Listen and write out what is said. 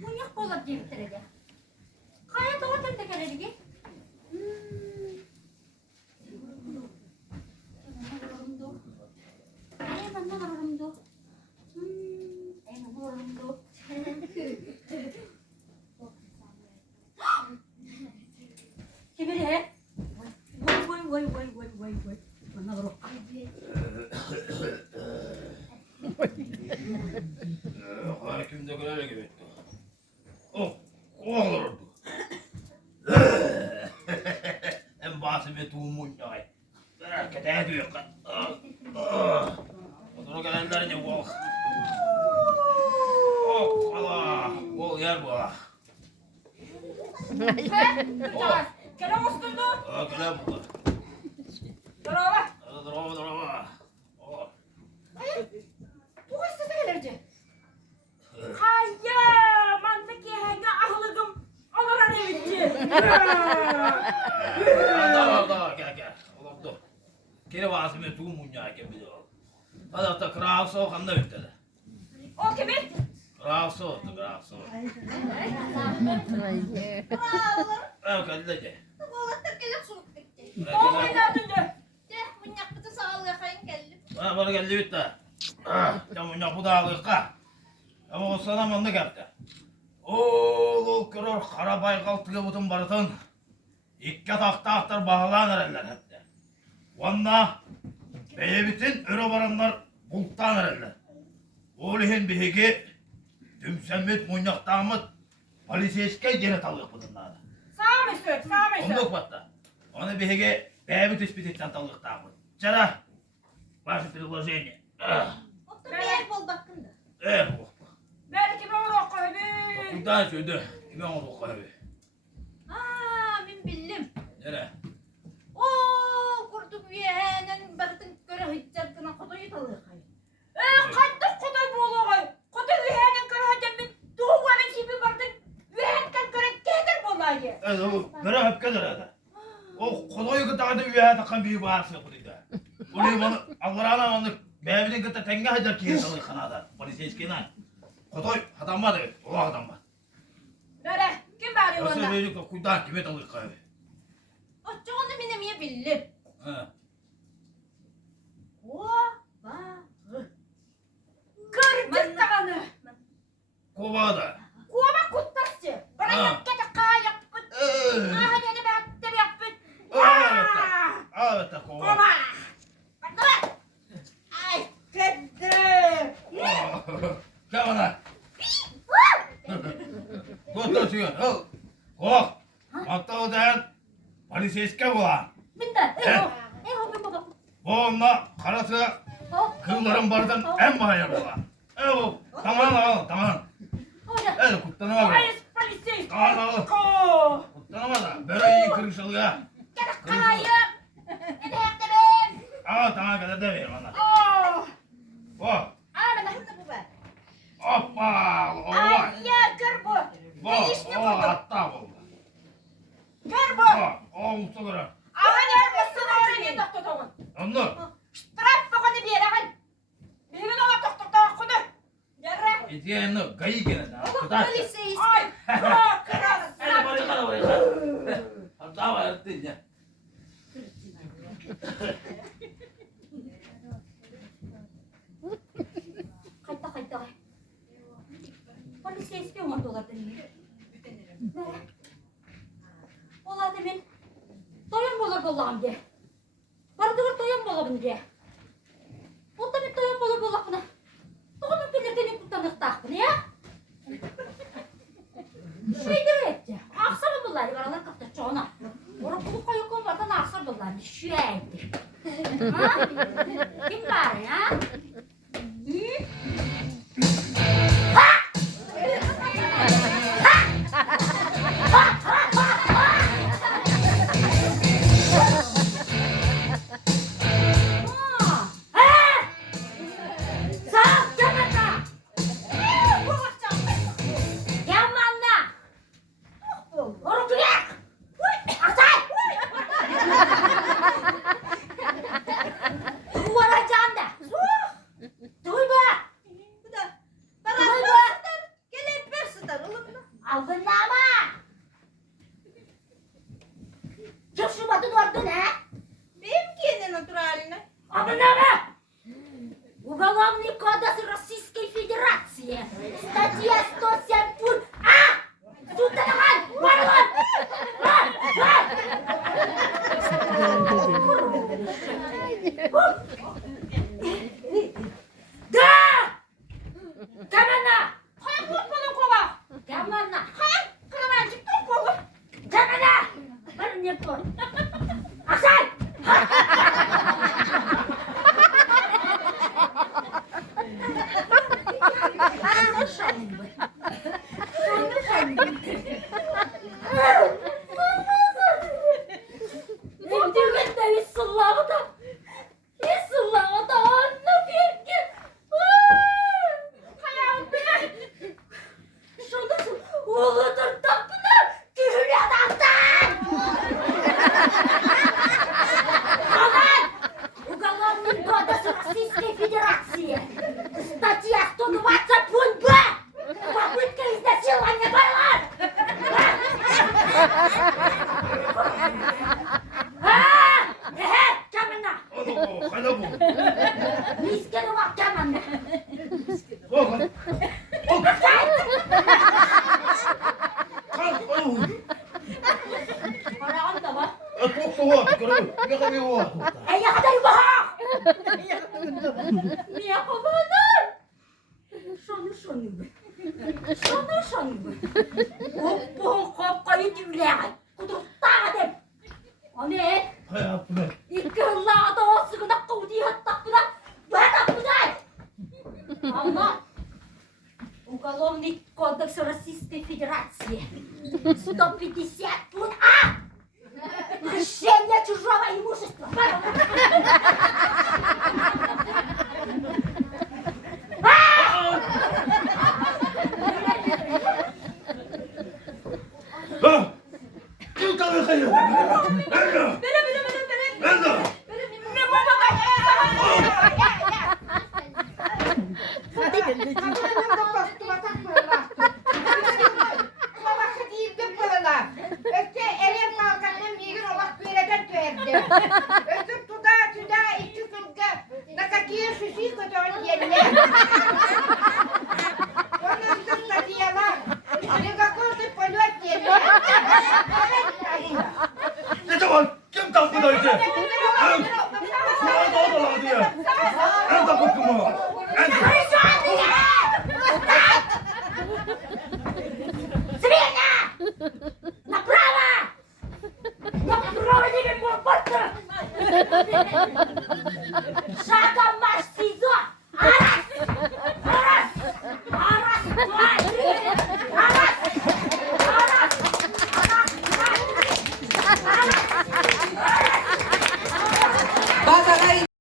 Munyak bolap cemtirege. Kaya toğa temtekerege. Kibiri. Vay. Bana bırak. Kimde öyle gibi. Oh, olurdu. En basime tuğumun yay. Hareket ediyor kan. Otur gelenler ne bu? Oh, Allah. Bol yer bu. Kerem osturdu. Kelem bu. Durava. Durava. Bu hasta söylerce. Hayya, mantık yehenge ahlıgım. Alıran evitçi. Gel. Oğlum dur. Kere basime tuğumun yay gibi diyor. Hatta kral soğukanda öttedi. O kimin? Kral soğuktu. Evet, kalite. Oğlan gelip suluk bitti. O oynadınca. Munyak bütün sağlığa kayın geldim. Bana geldi bitti. Jamunya bu dağlıkka. Ama o sana mı ne yaptı? Oğul kırır karabay kaltığı bütün barıtın. İkke tahtar bağlan ereller hep de. Vanda beye bütün öre baranlar buluttan ereller. Oğlihin bihigi tümsemmit munyak damıt policiyeske gene talık budunlardı. Sağ mı Onduk batta. Onu bihigi beye tespit etten talık damıt. Çara. Ваше предложение. Okta bir yer bol bakındı. Bu. Belki ben onu koydu. Buradan söyledi. Kime onu koyuyor? Min bildim. Nere? Oo, kurduk yeğenin barıtın göre hıccatına kodoyu talığı kayın. Kandık koday bolu koy. Koday üyenin kırıcı bir doğuların gibi vardık. Üyenin kırıcı gelir bolayı. Evet o. Nere hep kadar hadi. O kolayı gıdağda üyeye takan bir bağırsın bu dedi. Ulan bana Allah'ına onu beyabinin gıda tenge hacer ki yasalı kanada. Polisiyeskinden. Koday adam var evet. O adam var. Nere? Kim bağırıyor Yoksa onda? böyle kuyudan kime talır kayıyor? Otça onu binemeye bildim. Oo, bağı. Kırdık dağını. Kovada. Kuva kuttasçı. Bana yapkete kaya yapın. Aha yeni bir hattır yapın. Evet kova. Kova. Bak da bak. Ay kıdı. Gel bana. Dur çıkın. Kov. Hatta o zaman polisiyeske bulan. Bitti. Ben baba. Bu onunla karası kılların bardan en bahaya bulan. Evet tamam. Evet kutlanma bak. Hayır polisi. Al. Ko. Kutlanma da. Böyle iyi kırışalı ya. Gel kaya. Ne yaptı ben? Tamam kadar demeyelim ona. Oh. Ben de hızlı bu be. Hoppa. Ay ya gör bu. Ne iş ne bu? Hatta bu. Gör bu. O mutlu kırı. Aha ne yapmışsın oraya doktor toğun. Anlı. Strap bakını bir yere al. Bir gün ona doktor toğun kunu. Yarra. Etiyenin gayı gene. Polisi Ay. Oh kral. Hadi buraya. Hatta var ettin ya. Kayta. Polisi istiyor mu dolardan iyi? Ne? Ola demin. Doyum bolar bollağım diye. Barıdığı doyum bolarım diye. O da bir doyum bolar bollağına. Doğumun belirgeni kurtanık taktın ya. Şeydir etti. Aksar bunlar aralar kapta çoğuna. Ora kulu koyuk vardan aksar bunlar. Şeydi. Ha? Kim var ya? Hı? Абынама! Жошубатын ордун, Benim kendi натурально. Абынама! Уголовный кодекс Российской Федерации. Статья 107 пункт А! Сутанаган! Варвар! Да! Камана! Hayır korkmadım kova. Камана! Hayır kırmancık dur kova. Камана! Бәрін не тұр? Ақсай! Уголовный кодекс Российской Федерации. Статья 120 пункт Б. Попытка изнасилования была. Камена. 어이구, 가자고. Мискер ва камена. Қарағанда ба? 똑똑하, 그래. 내가 왜 와? Әйе қадай ба? Мия қабанар. Шоны бі. Шоны бі. Оппон қапқа етілері. Құдырттағы деп. Ане, 배 아프네. 이끌라도 쓰그나 꼬디였다구나. 왜다구나? Алла. Уголовный кодекс Российской Федерации. 150 пункт А. Хищение чужого имущества. 이거 왜 가요? 낸다. Ötüp tuda iki kılga. На какие шиши, которые ели. Он ötüp статьяlar. Никакой ты полет не 내 저거 좀 담그다 이제. 너도 어디야? 안 담고 뭐? Света! Направо! Направо не порта! Шагом марш в СИЗО!